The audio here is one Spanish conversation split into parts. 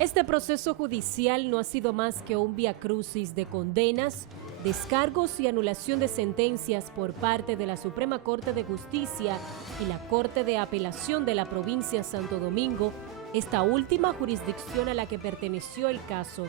Este proceso judicial no ha sido más que un viacrucis de condenas, descargos y anulación de sentencias por parte de la Suprema Corte de Justicia y la Corte de Apelación de la provincia de Santo Domingo, esta última jurisdicción a la que perteneció el caso.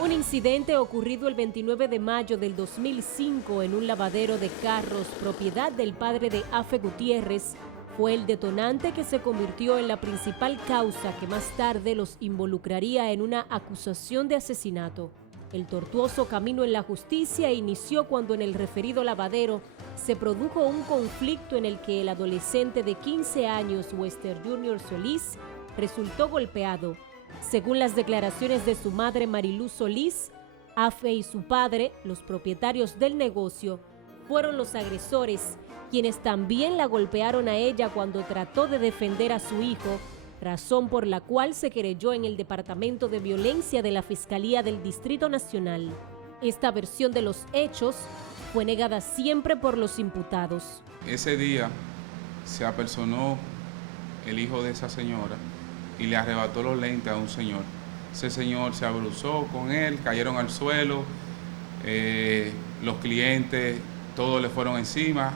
Un incidente ocurrido el 29 de mayo del 2005 en un lavadero de carros propiedad del padre de Afe Gutiérrez fue el detonante que se convirtió en la principal causa que más tarde los involucraría en una acusación de asesinato. El tortuoso camino en la justicia inició cuando en el referido lavadero se produjo un conflicto en el que el adolescente de 15 años, Wester Junior Solís, resultó golpeado. Según las declaraciones de su madre Mariluz Solís, Afe y su padre, los propietarios del negocio, fueron los agresores, quienes también la golpearon a ella cuando trató de defender a su hijo, razón por la cual se querelló en el Departamento de Violencia de la Fiscalía del Distrito Nacional. Esta versión de los hechos fue negada siempre por los imputados. Ese día se apersonó el hijo de esa señora y le arrebató los lentes a un señor. Ese señor se abruzó con él, cayeron al suelo, los clientes, todos le fueron encima.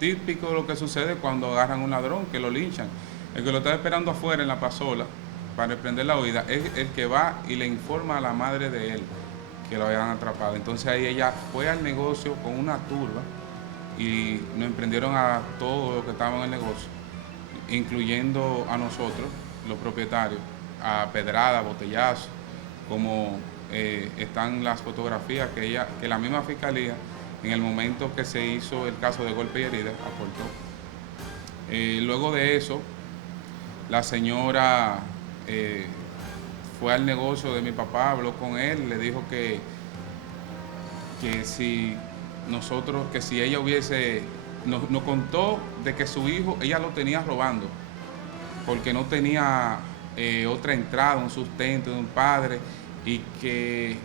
Típico de lo que sucede cuando agarran un ladrón, que lo linchan. El que lo está esperando afuera en la pasola para emprender la huida es el que va y le informa a la madre de él que lo habían atrapado. Entonces ahí ella fue al negocio con una turba y nos emprendieron a todos los que estaban en el negocio, incluyendo a nosotros, los propietarios, a pedrada, botellazo, como están las fotografías que la misma fiscalía en el momento que se hizo el caso de golpe y herida aportó. Luego de eso, la señora fue al negocio de mi papá, habló con él, le dijo que si ella hubiese, nos contó de que su hijo, ella lo tenía robando, porque no tenía otra entrada, un sustento de un padre, y que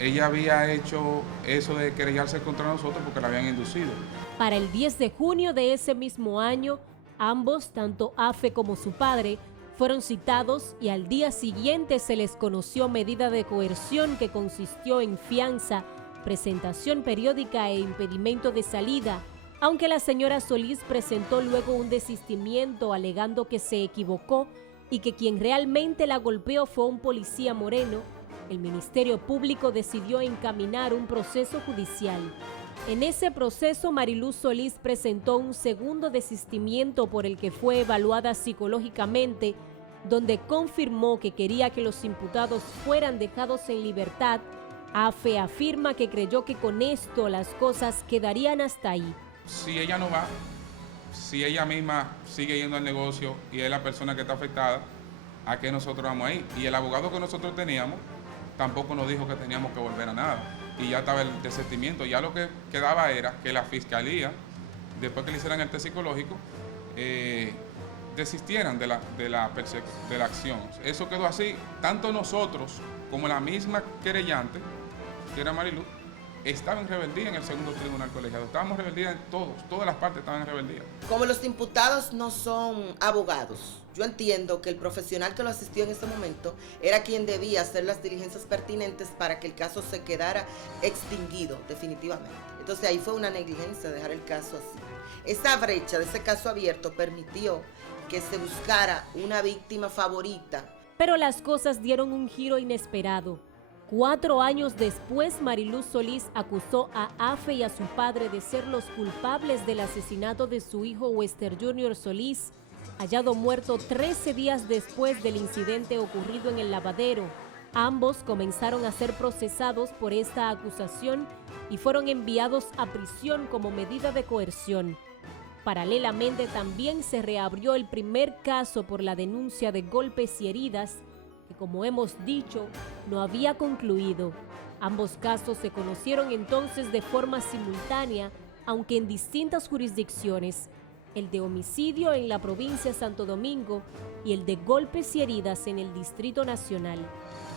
ella había hecho eso de querellarse contra nosotros porque la habían inducido. Para el 10 de junio de ese mismo año, ambos, tanto Afe como su padre, fueron citados y al día siguiente se les conoció medida de coerción que consistió en fianza, presentación periódica e impedimento de salida, aunque la señora Solís presentó luego un desistimiento alegando que se equivocó y que quien realmente la golpeó fue un policía moreno. El Ministerio Público decidió encaminar un proceso judicial. En ese proceso, Mariluz Solís presentó un segundo desistimiento por el que fue evaluada psicológicamente, donde confirmó que quería que los imputados fueran dejados en libertad. Afe afirma que creyó que con esto las cosas quedarían hasta ahí. Si ella no va, si ella misma sigue yendo al negocio y es la persona que está afectada, ¿a qué nosotros vamos ahí? Y el abogado que nosotros teníamos tampoco nos dijo que teníamos que volver a nada. Y ya estaba el desistimiento. Ya lo que quedaba era que la fiscalía, después que le hicieran el test psicológico, desistieran de la acción. Eso quedó así. Tanto nosotros como la misma querellante, que era Mariluz, estaba en rebeldía en el segundo tribunal colegiado. Estábamos en rebeldía en todas las partes estaban en rebeldía. Como los imputados no son abogados, yo entiendo que el profesional que lo asistió en ese momento era quien debía hacer las diligencias pertinentes para que el caso se quedara extinguido definitivamente. Entonces ahí fue una negligencia dejar el caso así. Esa brecha de ese caso abierto permitió que se buscara una víctima favorita. Pero las cosas dieron un giro inesperado. 4 años después, Mariluz Solís acusó a Afe y a su padre de ser los culpables del asesinato de su hijo Wester Junior Solís, hallado muerto 13 días después del incidente ocurrido en el lavadero. Ambos comenzaron a ser procesados por esta acusación y fueron enviados a prisión como medida de coerción. Paralelamente, también se reabrió el primer caso por la denuncia de golpes y heridas, que, como hemos dicho, no había concluido. Ambos casos se conocieron entonces de forma simultánea, aunque en distintas jurisdicciones, el de homicidio en la provincia de Santo Domingo y el de golpes y heridas en el Distrito Nacional.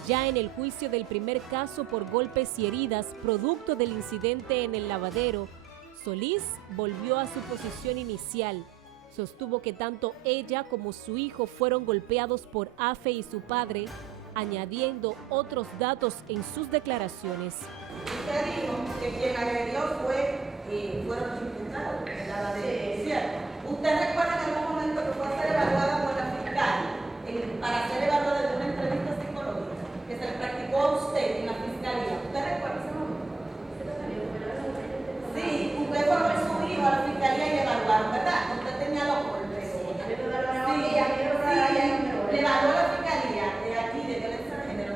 Ya en el juicio del primer caso por golpes y heridas, producto del incidente en el lavadero, Solís volvió a su posición inicial, sostuvo que tanto ella como su hijo fueron golpeados por Afe y su padre, añadiendo otros datos en sus declaraciones. Usted dijo que quien agredió fueron los imputados, la de cierto. ¿Usted recuerda en algún momento que fue a ser evaluada por la fiscal para ser evaluada de una entrevista psicológica que se le practicó a usted en la fiscalía? ¿Usted recuerda ese momento? Sí, usted fue con su hijo a la fiscalía y le evaluaron, ¿verdad? Usted tenía los golpes. Le evaluó la fiscalía de aquí, de violencia de género.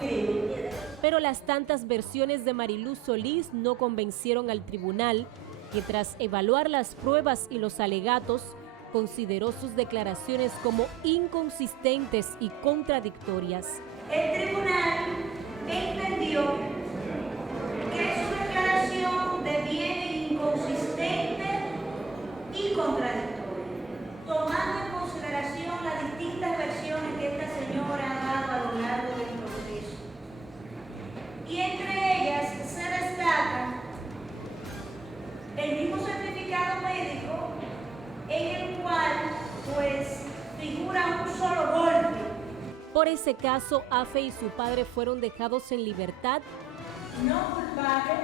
Sí. Pero las tantas versiones de Mariluz Solís no convencieron al tribunal, que tras evaluar las pruebas y los alegatos, consideró sus declaraciones como inconsistentes y contradictorias. El tribunal entendió que su declaración deviene inconsistente y contradictoria, tomando en consideración las distintas versiones que esta señora ha dado a lo largo del proceso. Y entre ellas se destaca el mismo certificado médico en el cual figura un solo golpe. Por ese caso, Afe y su padre fueron dejados en libertad No culpable.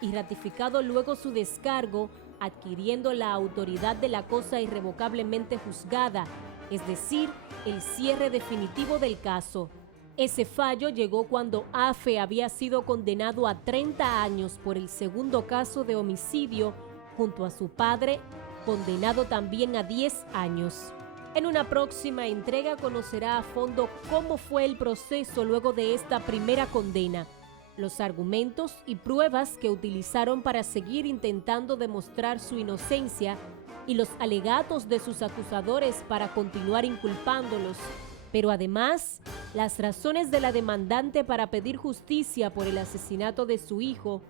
y ratificado luego su descargo, adquiriendo la autoridad de la cosa irrevocablemente juzgada, es decir, el cierre definitivo del caso. Ese fallo llegó cuando Afe había sido condenado a 30 años por el segundo caso de homicidio, junto a su padre, condenado también a 10 años. En una próxima entrega conocerá a fondo cómo fue el proceso luego de esta primera condena, los argumentos y pruebas que utilizaron para seguir intentando demostrar su inocencia y los alegatos de sus acusadores para continuar inculpándolos, pero además las razones de la demandante para pedir justicia por el asesinato de su hijo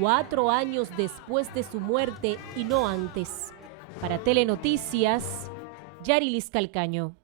4 años después de su muerte y no antes. Para Telenoticias, Yarilis Calcaño.